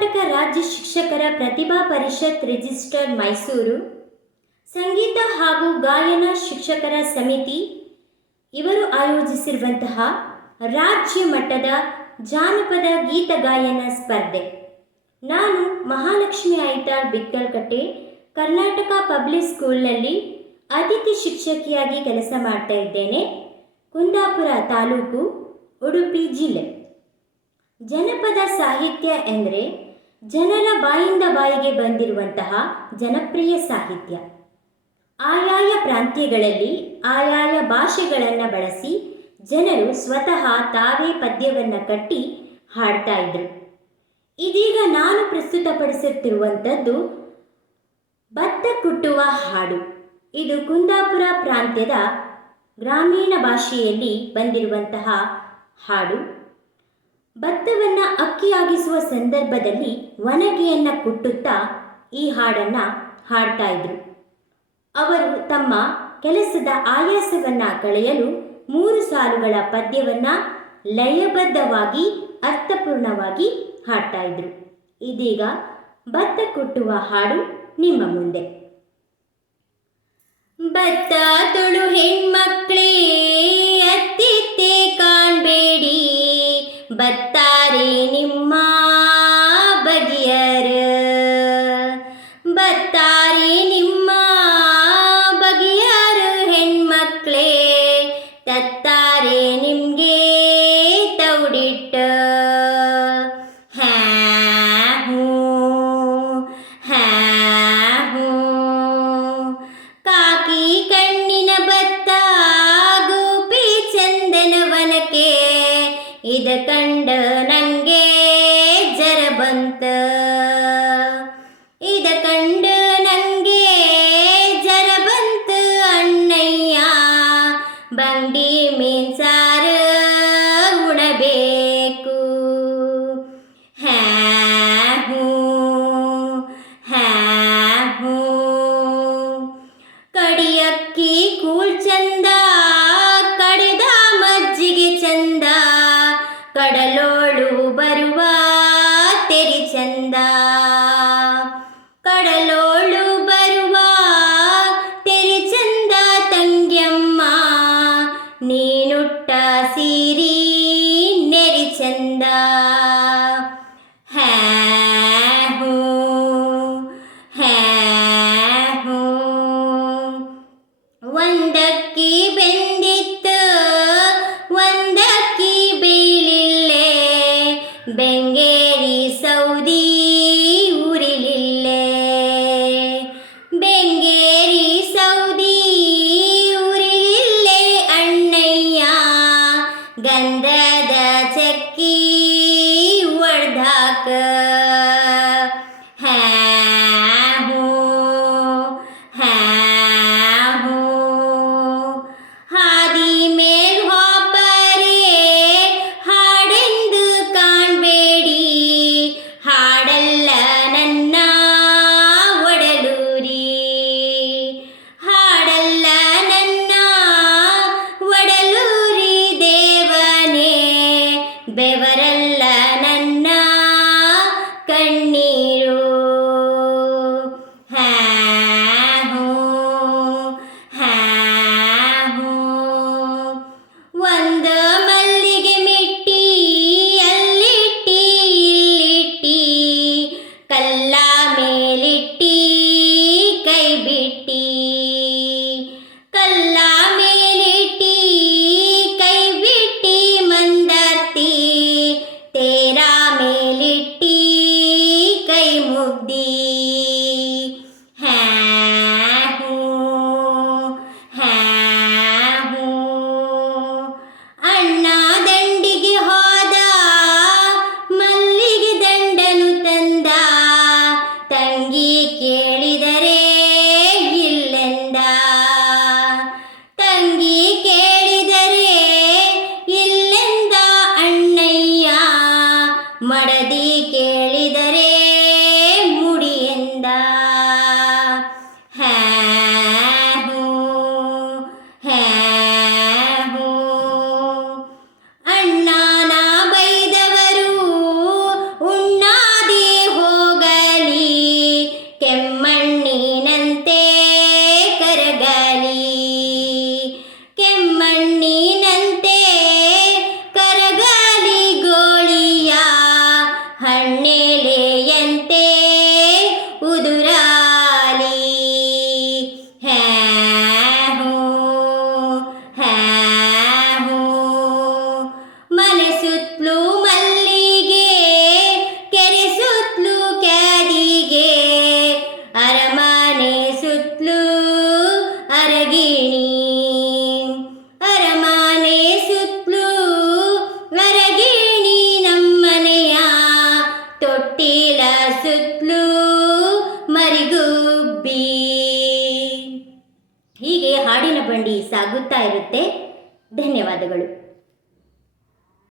ಕರ್ನಾಟಕ ರಾಜ್ಯ ಶಿಕ್ಷಕರ ಪ್ರತಿಭಾ ಪರಿಷತ್ ರಿಜಿಸ್ಟರ್ ಮೈಸೂರು, ಸಂಗೀತ ಹಾಗೂ ಗಾಯನ ಶಿಕ್ಷಕರ ಸಮಿತಿ. ಇವರು ಆಯೋಜಿಸಿರುವಂತಹ ರಾಜ್ಯ ಮಟ್ಟದ ಜಾನಪದ ಗೀತ ಗಾಯನ ಸ್ಪರ್ಧೆ. ನಾನು ಮಹಾಲಕ್ಷ್ಮಿ ಐತಾಳ್ ಬಿಕ್ಕಲ್ಕಟ್ಟೆ ಕರ್ನಾಟಕ ಪಬ್ಲಿಕ್ ಸ್ಕೂಲ್ನಲ್ಲಿ ಅತಿಥಿ ಶಿಕ್ಷಕಿಯಾಗಿ ಕೆಲಸ ಮಾಡ್ತಾ ಇದ್ದೇನೆ. ಕುಂದಾಪುರ ತಾಲೂಕು, ಉಡುಪಿ ಜಿಲ್ಲೆ. ಜನಪದ ಸಾಹಿತ್ಯ ಎಂದರೆ ಜನರ ಬಾಯಿಂದ ಬಾಯಿಗೆ ಬಂದಿರುವಂತಹ ಜನಪ್ರಿಯ ಸಾಹಿತ್ಯ. ಆಯಾಯ ಪ್ರಾಂತ್ಯಗಳಲ್ಲಿ ಆಯಾಯ ಭಾಷೆಗಳನ್ನು ಬಳಸಿ ಜನರು ಸ್ವತಃ ತಾವೇ ಪದ್ಯವನ್ನು ಕಟ್ಟಿ ಹಾಡ್ತಾ ಇದ್ರು. ಇದೀಗ ನಾನು ಪ್ರಸ್ತುತಪಡಿಸುತ್ತಿರುವಂಥದ್ದು ಭತ್ತ ಕುಟ್ಟುವ ಹಾಡು. ಇದು ಕುಂದಾಪುರ ಪ್ರಾಂತ್ಯದ ಗ್ರಾಮೀಣ ಭಾಷೆಯಲ್ಲಿ ಬಂದಿರುವಂತಹ ಹಾಡು. ಭತ್ತವನ್ನು ಅಕ್ಕಿಯಾಗಿಸುವ ಸಂದರ್ಭದಲ್ಲಿ ಒಣಗೆಯನ್ನು ಕುಟ್ಟುತ್ತಾ ಈ ಹಾಡನ್ನು ಹಾಡ್ತಾ ಇದ್ರು. ಅವರು ತಮ್ಮ ಕೆಲಸದ ಆಯಾಸವನ್ನು ಕಳೆಯಲು ಮೂರು ಸಾಲುಗಳ ಪದ್ಯವನ್ನು ಲಯಬದ್ಧವಾಗಿ, ಅರ್ಥಪೂರ್ಣವಾಗಿ ಹಾಡ್ತಾ ಇದ್ರು. ಇದೀಗ ಭತ್ತ ಕುಟ್ಟುವ ಹಾಡು ನಿಮ್ಮ ಮುಂದೆ. ಭತ್ತ ತುಳು ಹೆಣ್ಮಕ್ಳೇ ಅತ್ತಿತ್ತೆ ಬತ್ತಾರೆ ನಿಮ್ಮ ಬಗೆಯರ. ಬತ್ತಾರೆ ನಿಮ್ಮ ಬಗೆಯರ ಹೆಣ್ಮಕ್ಳೇ ತತ್ತಾರೆ ನಿಮ್ಗೆ ತೌಡಿಟ್ಟ. ಕಾಕಿ ಕಣ್ಣಿನ ಭತ್ತ ബംഗേരി സൗദി ഊരിലില്ലേ? ബംഗേരി സൗദി ഊരിലില്ലേ അണ്ണയ്യ? ഗന്ധ ಬೆವರಲ್ಲ ನನ್ನ ಸುತ್ತಲೂ ಮರಿಗುಬ್ಬಿ. ಹೀಗೆ ಹಾಡಿನ ಬಂಡಿ ಸಾಗುತ್ತಾ ಇರುತ್ತೆ. ಧನ್ಯವಾದಗಳು.